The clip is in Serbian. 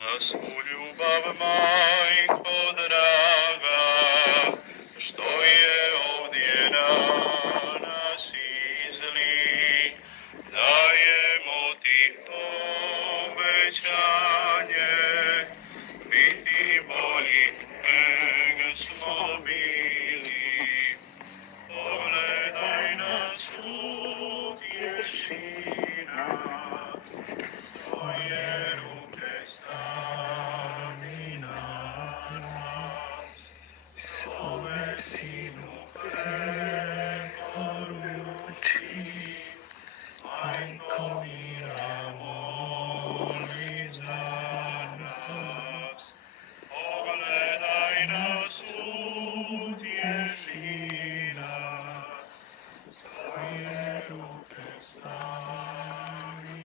Svu ljubav, majko draga, što je ovdje na nas izli, dajemo ti obećanje, biti bolji nego smo bili. Pogledaj na svud ješina, svoje ruke stavi na nas, svome sinu preporuči, majko mi